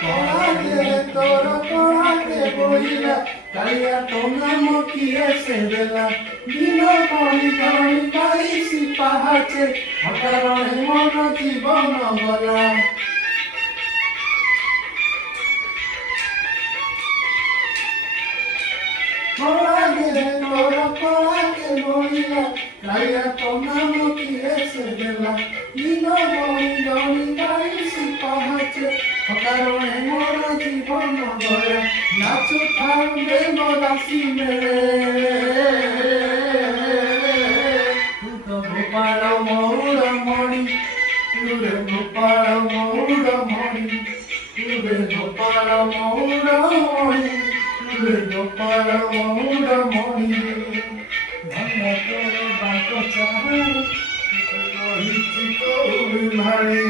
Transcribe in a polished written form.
Polaque toro, polaque boila, calia tona kiye sedela, dino koni koni kaisi pahache, akarone mono jibono gala. Polaque toro, polaque boila, calia tona kiye sedela, dino koni koni kaisi pahache, akarone mono jibono gala. নাচো থামবে মদাসি মেরে তো গোপাল মৌর মণি তুরে গোপাল মৌর মণি তুরে গোপাল মৌর মণি তুরে গোপাল মৌর মণি ভাঙা তোর বাঁক চাহে কহিছি তো ভারে